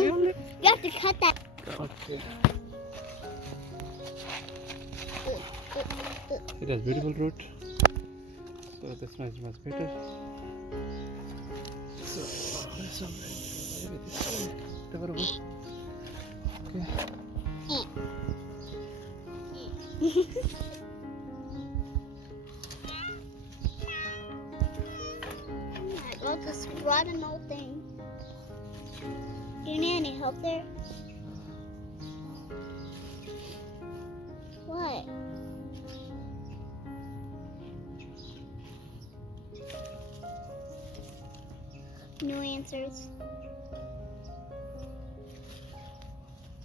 You have to cut that. Okay. It has beautiful root. So this one is much better. So this one maybe this way. Whatever way. Okay. Oh my god, this rotten old thing. Do you need any help there? What? No answers.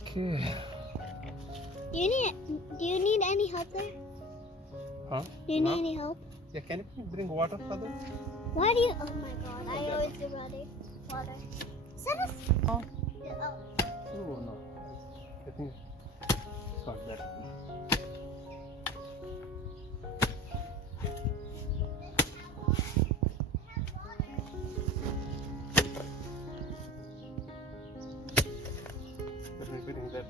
Okay. Do you need any help there? Huh? Do you need any help? Yeah, can you bring water for them? Why do you? Oh my god, I always do water. Is that a? Oh. Yeah, oh. Oh no. I think it's not that. Let me bring that.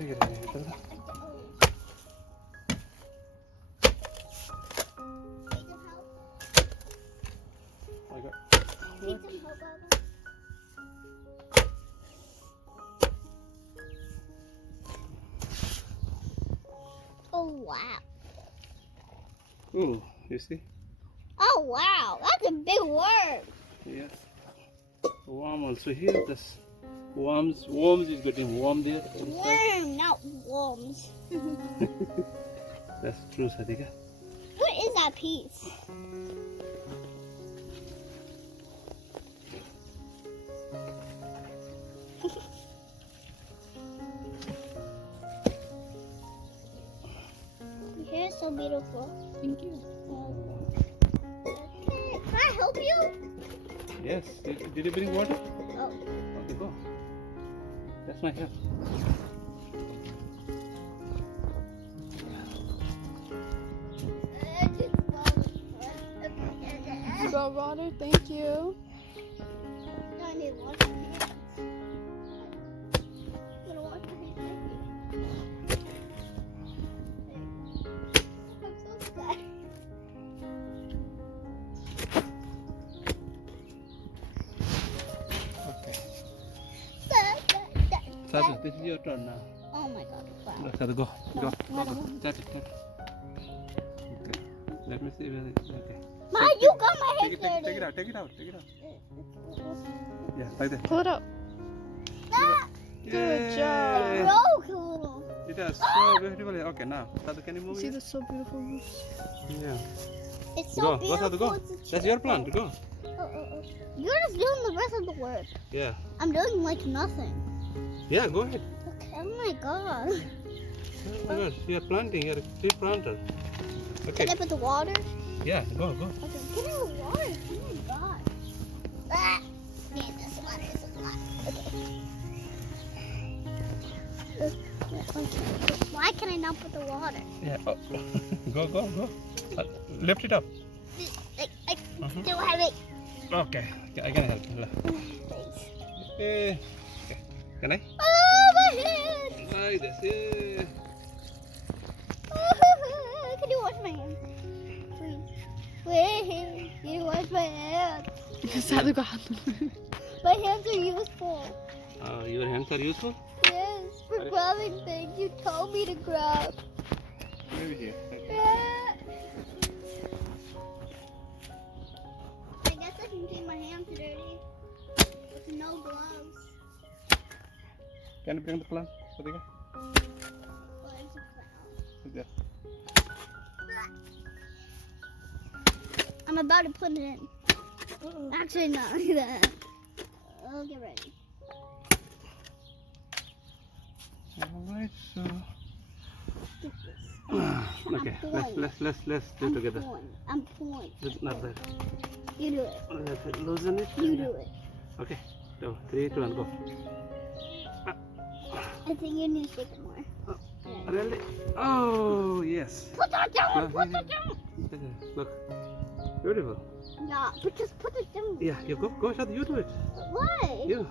Sige, ito na. Oh my god. Need some help, Baba? Oh wow. Ooh, you see? Oh wow, that's a big worm. Yes. Worm also here. This worms is getting warm there. Worm, not worms. That's true, Sadika. What is that piece? Your hair is so beautiful. Thank you. Okay. Can I help you? Yes. Did you bring water? Oh. Okay, go. That's my hair. You got water? Thank you. I need to wash my hands. I'm gonna wash my hands. I'm so scared. Okay. Sadu, this is your turn now. Oh my god. Wow. Look, Sadu, go. No, Go. I don't Go. want Tap it. Okay. Let me see where it is. Okay. Ma, you got my hair Take dirty. it out. Take it out. Yeah, like that. Pull it up. Ah, Good Yay. job. it broke a little. It is so beautiful. Okay, now, Sadu, can you move See it? the so beautiful roots. Yeah. It's so Go, beautiful. Sadu, go. It's a That's your plant. Go. Oh. You're just doing the rest of the work. Yeah. I'm doing like nothing. Yeah, go ahead. Okay. Oh my god. Oh my gosh, you are planting. You are a tree planter. Okay. Can I put the water? Yeah, go. Okay. Get in the water. Oh my god. Ah. Man, this water is a lot. Okay. Why can I not put the water? Yeah. Oh. Go. Lift it up. I still have it. Okay. I can help. Thanks. Okay. Can I? Oh, my hand. Like this. Yeah. Can you wash my hands? Please. Can you wash my hands? Sadu got My hands are useful. Your hands are useful? Yes, for grabbing things you told me to grab. Maybe here. Okay. Yeah. no gloves. Can you bring the plant? Radhika? Where's the clown? There. I'm about to put it in. Actually, no. I'll get ready. Alright, so Get this. okay, let's do it together. I'm pouring. Not that. You do it. Let's loosen it. You do it. Okay. So 3, 2, 1, go. I think you need to shake it more. Really? Oh yes. Put that down! Put it down! Look. Beautiful. No, but just put it down. Yeah, you go, Shad, you do it. Why? You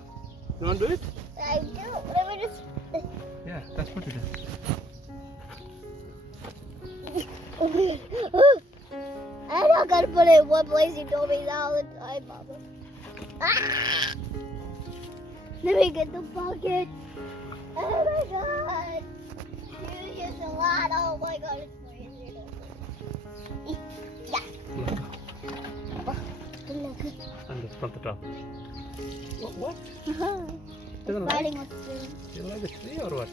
want to do it? I do. Let me just. Yeah, let's put it in. I'm not gonna put it in one place. You told me that all the time, Mama. Ah! Let me get the bucket. Oh my God! You used a lot. Oh my God, it's more easier to. Yeah. Look. And it's from the top. What? It's fighting with the tree. You like the tree or what?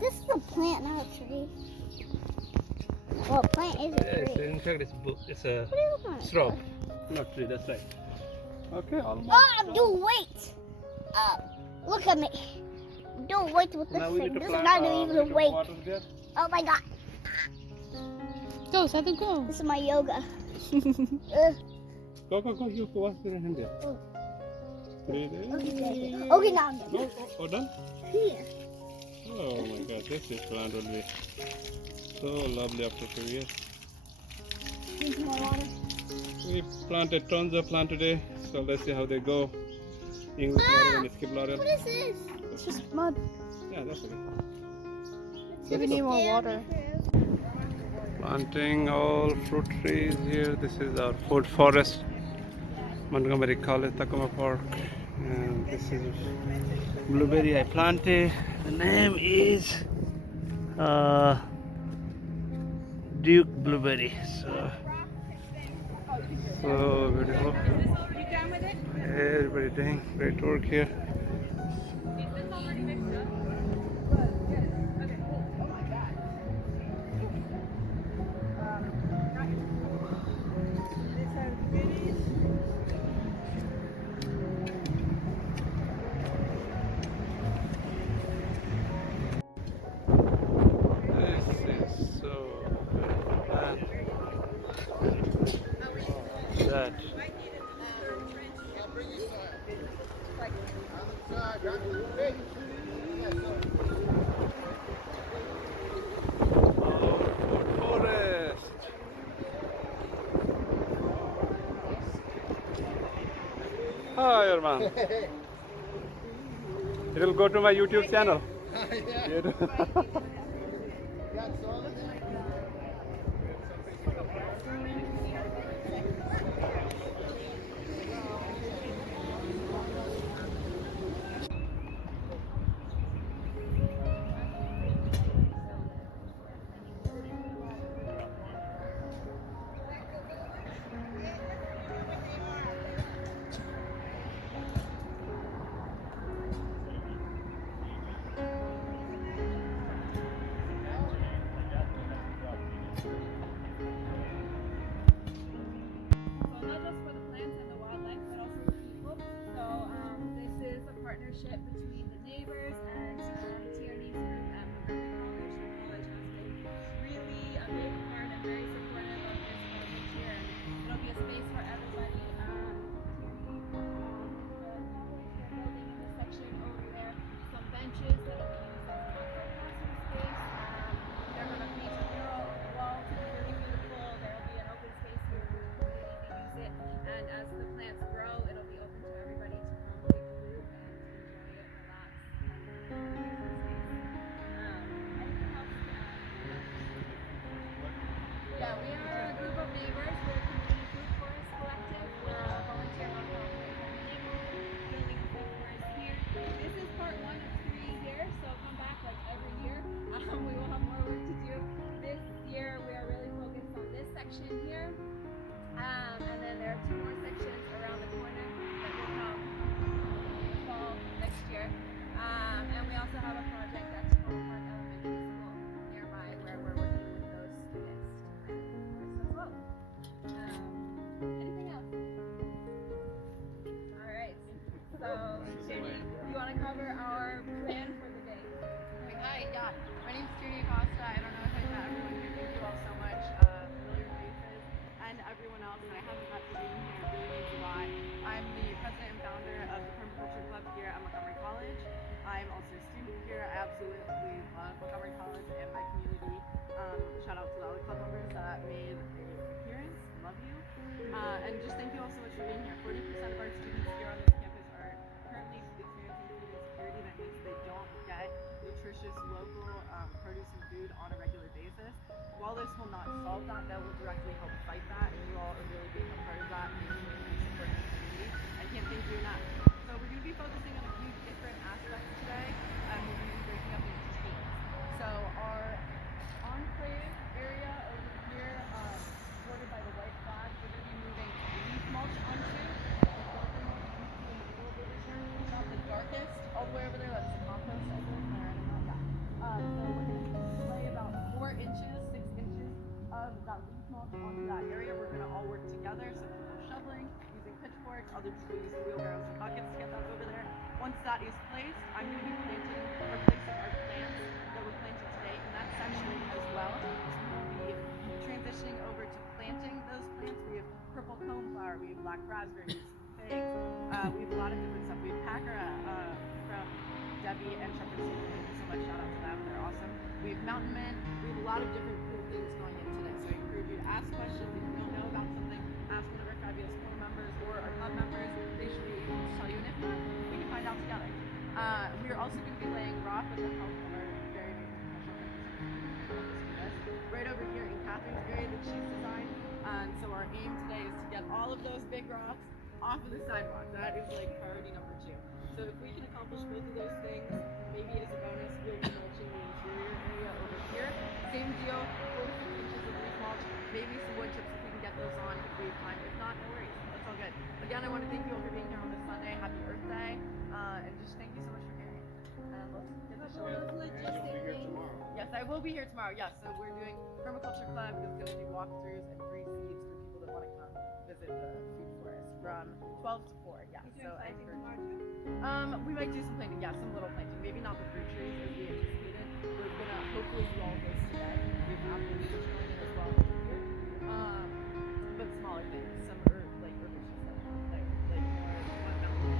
This is a plant, not a tree. Well, a plant is a Yes, tree. in fact, it's a What are you looking at? shrub. Not tree, that's right. Okay, almost. Oh, I'm doing weights. Look at me. I'm doing weights with this Now we thing. need to This is plant not even a bit of weight. water there. Oh my God. Go, Sadu, go. This is my yoga. Go, you go wash your hand there. Oh. Breathe in. Okay, now I'm No, done. done? Here. Oh my God, this plant will be so lovely after 2 years. Need some more water. We planted tons of plants today, so let's see how they go. English laurel and skip laurel. What is this? It's just mud. Yeah, that's okay. We need more water. Planting all fruit trees here. This is our food forest. Montgomery College, Takoma Park. And this is blueberry I planted. The name is Duke blueberry. So beautiful. Everybody doing great work here. This is so beautiful. That. Forest. Hi, Arman. It will go to my YouTube channel. So not just for the plants and the wildlife, but also the people. So this is a partnership between the neighbors and Tierney's group at Montgomery College has been really a big part and very supportive of this project here. It'll be a space for everybody. Tierney, the college, they're building in this section over there some benches that'll be used as an outdoor classroom space. They're going to paint a mural on the wall to be really beautiful. There'll be an open space here for the community to use it. And as the plants grow, it'll be open to everybody to come take a look and enjoy it, relax. Shasta. I don't know if I've met everyone here. Thank you all so much. Familiar faces and everyone else that I haven't met for being here really means a lot. I'm the president and founder of the Permaculture Club here at Montgomery College. I'm also a student here. I absolutely love Montgomery College and my community. Shout out to all the club members that made an appearance. Love you. And just thank you all so much for being here. 40% of our students here on this campus are currently experiencing food insecurity. That means they don't get nutritious local produce and food on a regular basis. While this will not solve that, that will directly help fight that, and you all are really being a part of that and making it really supporting the community. I can't thank you enough. So we're going to be focusing on a few different aspects today. We're going to be breaking up into teams. So our enclave area over here, supported by the white flag, we're going to be moving leaf mulch onto. Not the darkest, all the way over there, that's the compost over there. So we're going to lay about 4 inches, 6 inches of that leaf mulch onto that area. We're going to all work together, so people shoveling, using pitchforks, others will use wheelbarrows and buckets to get that over there. Once that is placed, I'm going to be replacing our plants that we're planting today in that section as well. So we'll be transitioning over to planting those plants. We have purple coneflower, we have black raspberries, figs, we have a lot of different stuff. We have Packera from Debbie and Shepherd Seed. Thank you so much. Shout out to them. They're awesome. We have Mountain Men. We have a lot of different cool things going in today. So I encourage you to ask questions. If you don't know about something, ask one of our fabulous core members or our club members. They should be able to tell you. And if not, we can find out together. We are also going to be laying rock with the help of our very amazing professional members. Right over here in Catherine's area that she's designed. So our aim today is to get all of those big rocks off of the sidewalk. That is like priority number 2. So if we can accomplish both of those things, maybe as a bonus, we'll be mulching the interior area over here. Same deal, 4 to 6 inches of leaf mulch, maybe some wood chips if we can get those on if we have time. If not, no worries. That's all good. Again, I want to thank you all for being here on this Sunday. Happy Earth Day. And just thank you so much for hearing. And let's get the show over. Yes, I will be here tomorrow. Yes, so we're doing Permaculture Club. It's going to do walkthroughs and free seeds for people that want to come visit the food forest from 12 to 4. Yeah, so I encourage you. We might do some planting, yeah, some little planting. Maybe not the fruit trees as we anticipated. We're gonna hopefully do all this today. We have apples going in as well over here. But smaller things, some like herbaceous stuff there, like one mountain.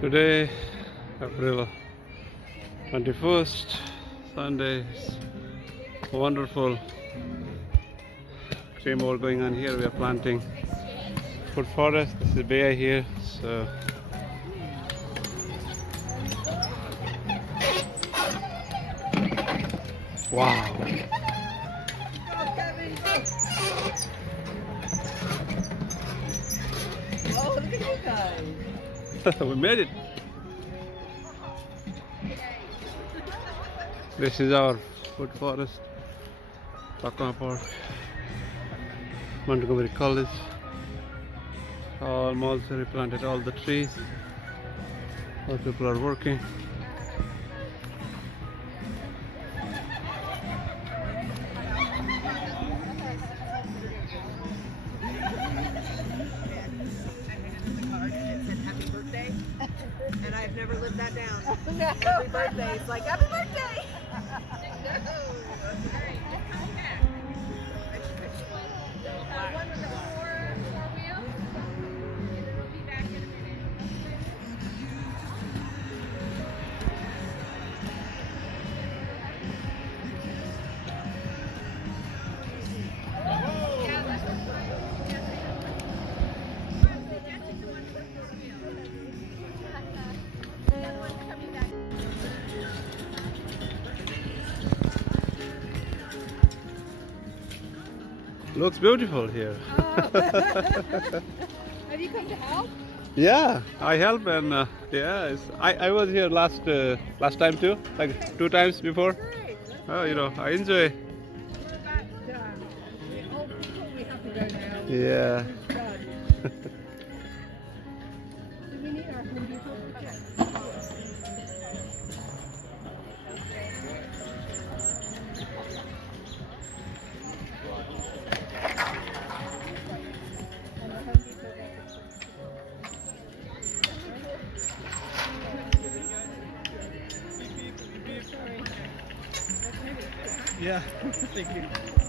Today, April 21st, Sunday. Wonderful tree mold going on here. We are planting food forest. This is Bea here. So wow. Oh, look at you guys. We made it. This is our food forest. Takoma Park, Montgomery College. Almost replanted all the trees. All people are working. Happy birthday, and I've never lived that down. Every birthday is like, happy birthday! One with the four wheels, and then we'll be back in a minute. Yeah, that's fun. That's the one with the 4 wheels. The other one's coming back. Looks beautiful here. Have you come to help? Yeah, I help and yeah, I was here last time too, like 2 times before. Great. Oh, you know, I enjoy. We're about done. Oh, we have to go now. Yeah. We're done. Do we need our Home Depot project? Yeah, thank you.